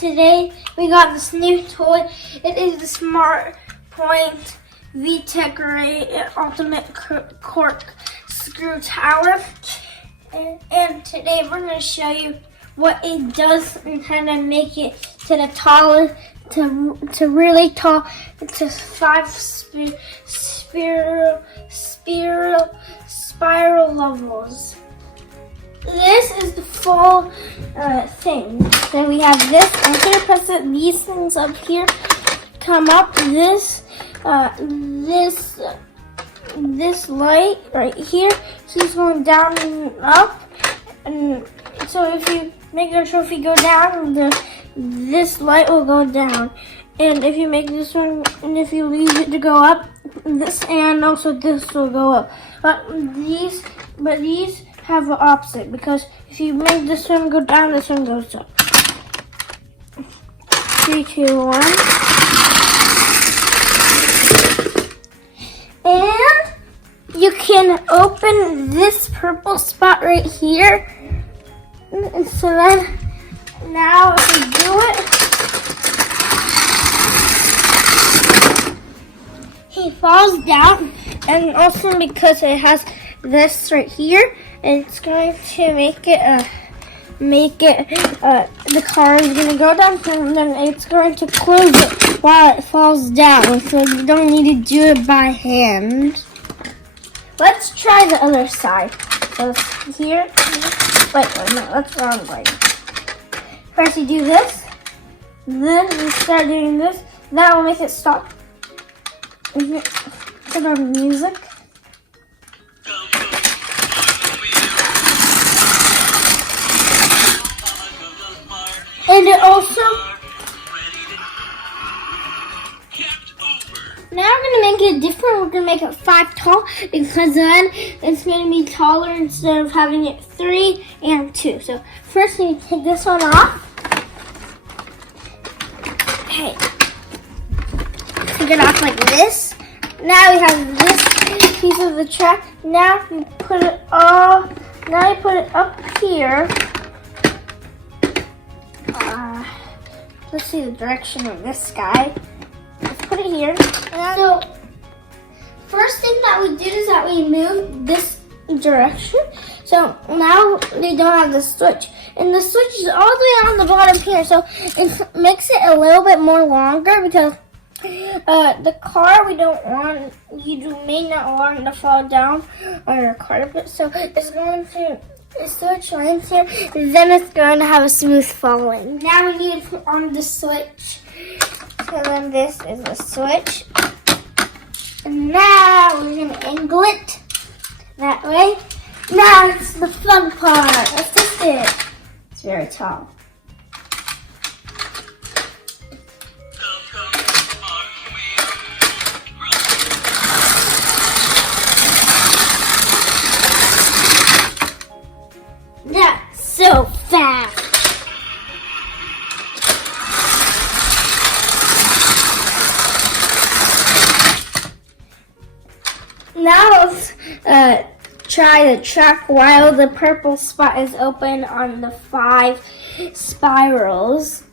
today we got this new toy. It is the Smart Point VTech Go Ultimate Corkscrew Tower. And today we're going to show you what it does and how to make it to the tallest, to really tall, to 5 spiral levels. This is the full thing. Then we have this. I'm going to press it. These things up here come up. This light right here keeps going down and up. And so if you make the trophy go down, this light will go down. And if you make this one, and if you leave it to go up, this and also this will go up. But these have the opposite, because if you make this one go down, this one goes up. 3, 2, 1. And you can open this purple spot right here. And so then, now if you do it, he falls down. And also because it has this right here, it's going to make it the car is going to go down, and then it's going to close it while it falls down, so you don't need to do it by hand. Let's try the other side. So here, wait, no, that's the wrong way. First you do this, then you start doing this. That will make it stop. Put on music. And it also, now we're going to make it different. We're going to make it 5 tall, because then it's going to be taller instead of having it 3 and 2. So first we take this one off. Okay. Take it off like this. Now we have this piece of the track. Now you put it all, now you put it up here. Let's see the direction of this guy. Let's put it here. So, first thing that we did is that we moved this direction. So now they don't have the switch. And the switch is all the way on the bottom here. So it makes it a little bit more longer, because the car we don't want, you may not want to fall down on your carpet. So it's going to switch lines here, then it's going to have a smooth falling. Now we need to put on the switch. So then this is the switch. And now we're going to angle it that way. Now it's the fun part. Let's just it. It's very tall. That's so fast. Now let's try the track while the purple spot is open on the 5 spirals.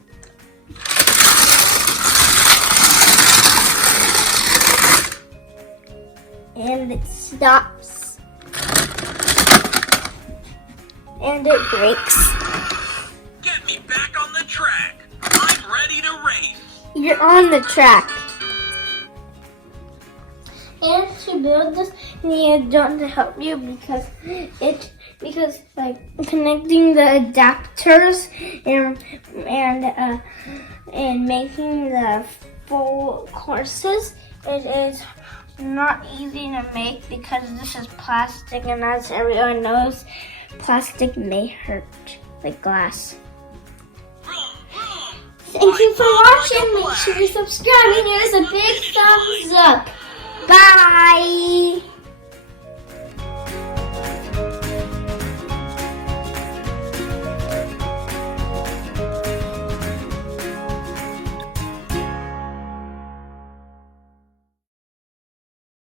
And it stops. And it breaks. Get me back on the track. I'm ready to race. You're on the track. And to build this, you need John to help you, because like connecting the adapters and making the full courses, it is not easy to make, because this is plastic, and as everyone knows, plastic may hurt, like glass. Thank you for watching. Make sure you subscribe and give us a big thumbs up. Bye.